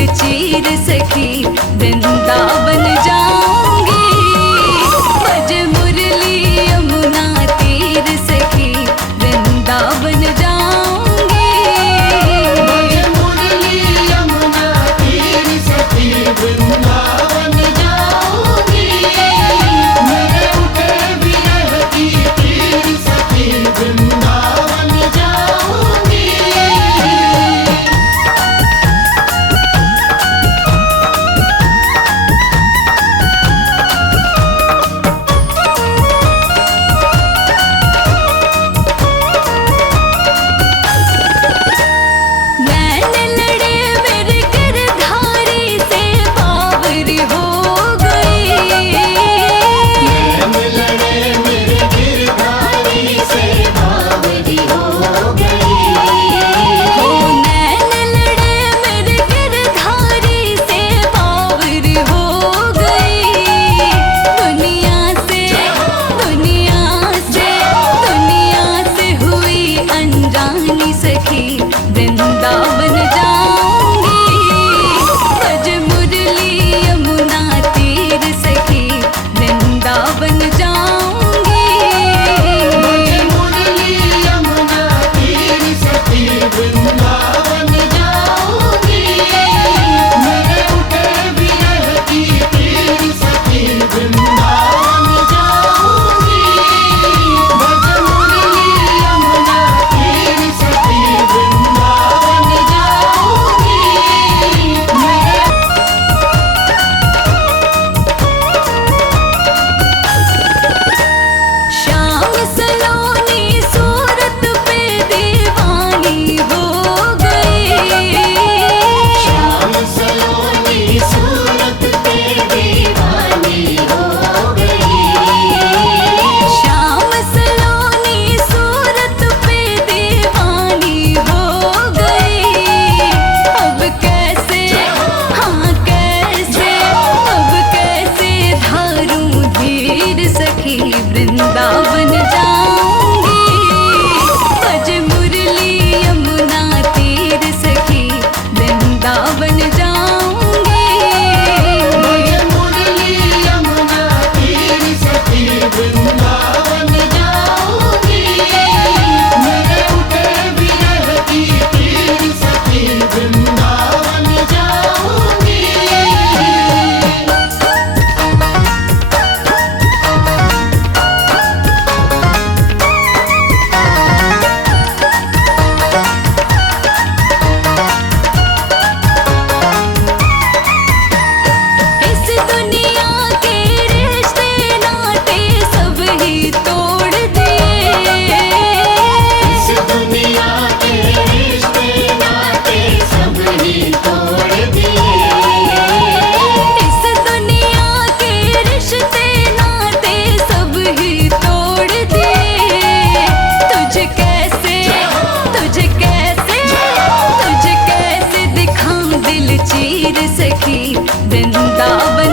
दिल चीर सखी वृंदावन जाऊंगी। बज मुरली यमुना तीर सखी वृंदावन जाऊंगी। बज मुरली यमुना तीर सखी वृंदावन जाऊंगी। मेरे उठे विरह की तीर सखी वृंदावन जाऊंगी। वृंदावन जाऊंगी। बज मुरली यमुना तीर सखी वृंदावन जाऊंगी। बज मुरली यमुना तीर सखी वृंदावन जाऊंगी। मेरे उठे विरह की तीर सखी वृंदावन जाऊंगी। बज मुरली यमुना तीर सखी वृंदावन जाऊंगी। मेरे श्याम सलोनी सूरत पे दीवानी हो गई। श्याम सलोनी सूरत पे दीवानी हो गई। श्याम सलोनी सूरत पे दीवानी हो गई। अब कैसे हाँ कैसे अब कैसे धारूं धीर सखी वृंदावन जाऊंगी। बज मुरली यमुना तीर सखी वृंदावन जाऊंगी। बज मुरली यमुना तीर सखी वृंदावन जाऊंगी। मेरे उठे विरह की तीर सखी वृंदावन जाऊंगी। इस दुनिया के रिश्ते नाते सब ही तोड़ दिए। इस दुनिया के रिश्ते नाते सब ही तोड़ दिए। इस दुनिया के रिश्ते नाते सब ही तोड़ दिए। तुझे कैसे दिखाऊं दिल चीर सखी वृंदावन